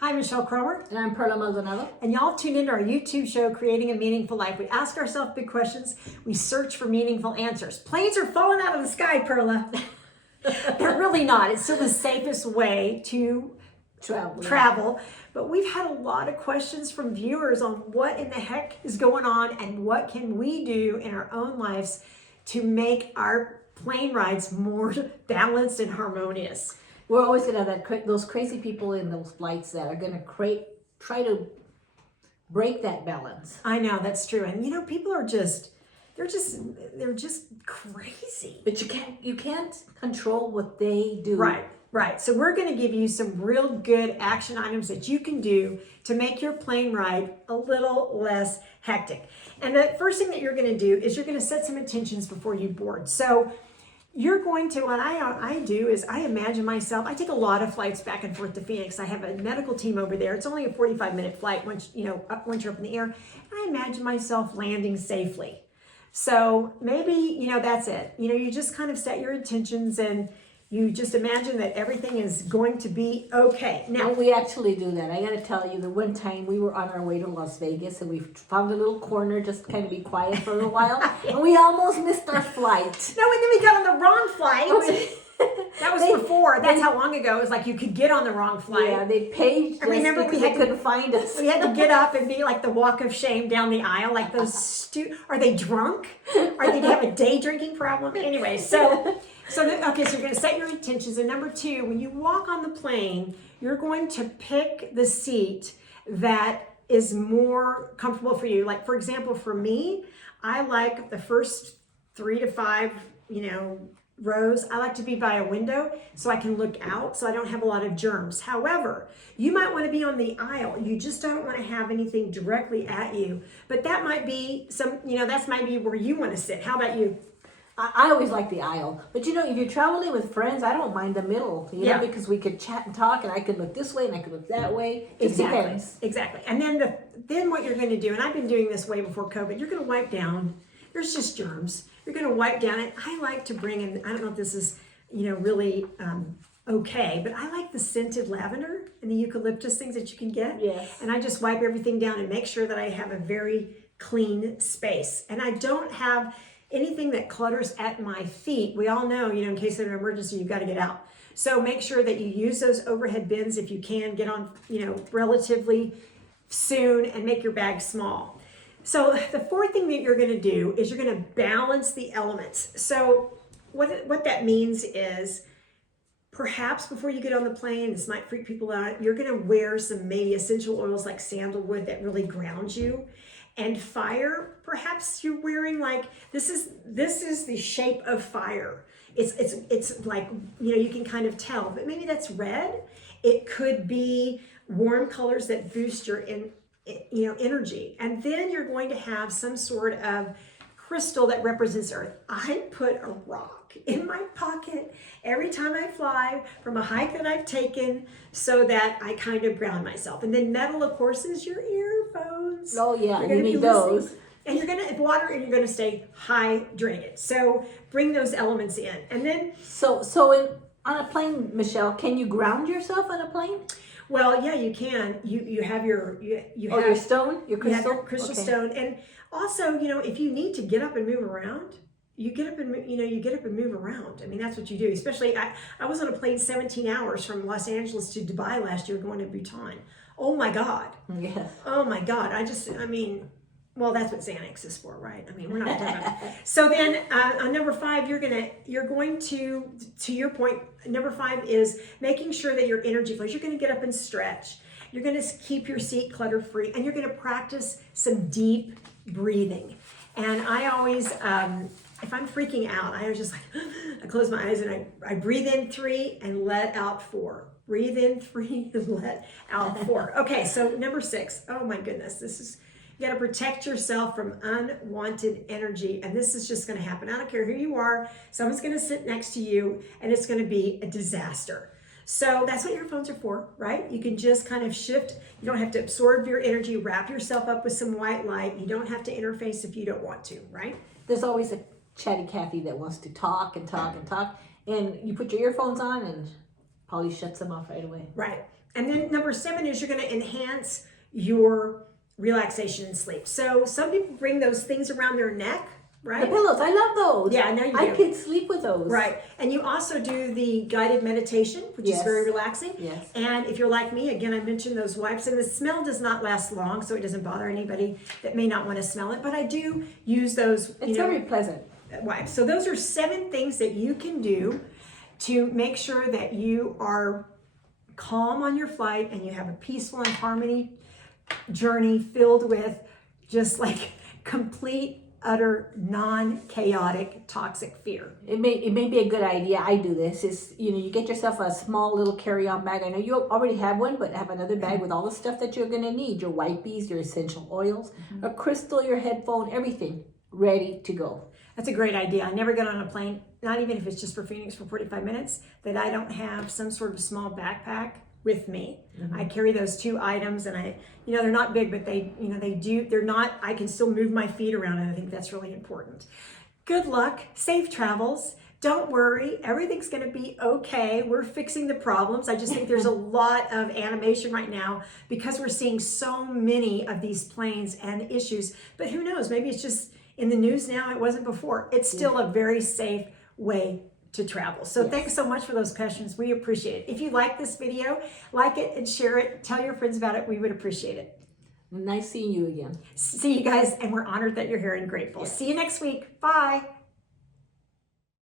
Hi, Michelle Cromer. And I'm Perla Maldonado. And y'all tune into our YouTube show, Creating a Meaningful Life. We ask ourselves big questions. We search for meaningful answers. Planes are falling out of the sky, Perla. They're really not. It's still the safest way to travel. But we've had a lot of questions from viewers on what in the heck is going on and what can we do in our own lives to make our plane rides more balanced and harmonious. We're always going to have those crazy people in those flights that are going to try to break that balance. I know, that's true. And you know, people are they're just crazy. But you can't control what they do. Right. So we're going to give you some real good action items that you can do to make your plane ride a little less hectic. And the first thing that you're going to do is you're going to set some intentions before you board. So you're going to, what I do is I imagine myself, I take a lot of flights back and forth to Phoenix. I have a medical team over there. It's only a 45-minute flight once you're up in the air. And I imagine myself landing safely. So maybe, that's it. You just kind of set your intentions and you just imagine that everything is going to be okay. Now, we actually do that. I got to tell you, the one time we were on our way to Las Vegas and we found a little corner just to kind of be quiet for a while. And we almost missed our flight. No, and then we got on the wrong flight. That was before. That's how long ago. It was like you could get on the wrong flight. Yeah, they paged us because they couldn't find us. We had to get up and be like the walk of shame down the aisle, like those Are they drunk? Are they have a day drinking problem? Anyway, so you're going to set your intentions. And number 2, when you walk on the plane, you're going to pick the seat that is more comfortable for you. Like, for example, for me, I like the first 3 to 5, rows. I like to be by a window so I can look out so I don't have a lot of germs. However, you might want to be on the aisle. You just don't want to have anything directly at you. But that might be that might be where you want to sit. How about you? I always like the aisle. But if you're traveling with friends, I don't mind the middle, because we could chat and talk and I could look this way and I could look that way. Exactly. And then what you're going to do, and I've been doing this way before COVID, you're going to wipe down. There's just germs. You're going to wipe down it. I like to bring in, I don't know if this is, really okay, but I like the scented lavender and the eucalyptus things that you can get. Yes. And I just wipe everything down and make sure that I have a very clean space. And I don't have anything that clutters at my feet. We all know, in case of an emergency, you've got to get out. So make sure that you use those overhead bins if you can, get on, relatively soon and make your bag small. So the 4th thing that you're going to do is you're going to balance the elements. So what that means is perhaps before you get on the plane, this might freak people out, you're going to wear some maybe essential oils like sandalwood that really ground you. And fire, perhaps you're wearing like, this is the shape of fire. It's like, you can kind of tell, but maybe that's red. It could be warm colors that boost your energy. And then you're going to have some sort of crystal that represents earth. I put a rock in my pocket every time I fly from a hike that I've taken so that I kind of ground myself. And then metal, of course, is your earphones. Oh yeah, you need those. And you're going to have water and you're going to stay hydrated. So bring those elements in. And then on a plane, Michelle, can you ground yourself on a plane? Well, yeah, you can. You have your your stone, your crystal, you have your crystal stone, and also, if you need to get up and move around, you get up and move around. I mean, that's what you do. Especially, I was on a plane 17 hours from Los Angeles to Dubai last year, going to Bhutan. Oh my God. Yes. Oh my God. Well, that's what Xanax is for, right? I mean, we're not talking about. So then on number 5, you're going to your point, number 5 is making sure that your energy flows. You're going to get up and stretch. You're going to keep your seat clutter free, and you're going to practice some deep breathing. And I always, if I'm freaking out, I was just like, I close my eyes and I breathe in 3 and let out 4. Breathe in 3 and let out 4. Okay, so number 6. Oh my goodness, you got to protect yourself from unwanted energy. And this is just going to happen. I don't care who you are. Someone's going to sit next to you and it's going to be a disaster. So that's what your phones are for, right? You can just kind of shift. You don't have to absorb your energy, wrap yourself up with some white light. You don't have to interface if you don't want to, right? There's always a chatty Cathy that wants to talk and talk and talk. And you put your earphones on and Polly shuts them off right away. Right. And then number 7 is you're going to enhance your relaxation and sleep. So some people bring those things around their neck, right? The pillows, I love those. Yeah, I know you do. I can sleep with those. Right. And you also do the guided meditation, which is very relaxing. Yes. And if you're like me, again, I mentioned those wipes, and the smell does not last long, so it doesn't bother anybody that may not want to smell it. But I do use those. It's very pleasant. Wipes. So those are 7 things that you can do to make sure that you are calm on your flight and you have a peaceful and harmony journey filled with just like complete, utter, non-chaotic, toxic fear. It may be a good idea. I do this. Is you get yourself a small little carry-on bag. I know you already have one, but have another bag with all the stuff that you're gonna need: your wipies, your essential oils, a crystal, your headphone, everything ready to go. That's a great idea. I never get on a plane, not even if it's just for Phoenix for 45 minutes, that I don't have some sort of small backpack with me. I carry those 2 items, and they're not big, but I can still move my feet around, and I think that's really important. Good luck, safe travels. Don't worry, everything's gonna be okay. We're fixing the problems. I just think there's a lot of animation right now because we're seeing so many of these planes and issues, but who knows, maybe it's just in the news now, it wasn't before. It's still a very safe way to travel. So thanks so much for those questions. We appreciate it. If you like this video, like it and share it. Tell your friends about it. We would appreciate it. Nice seeing you again. See you guys, and we're honored that you're here and grateful. See you next week. Bye.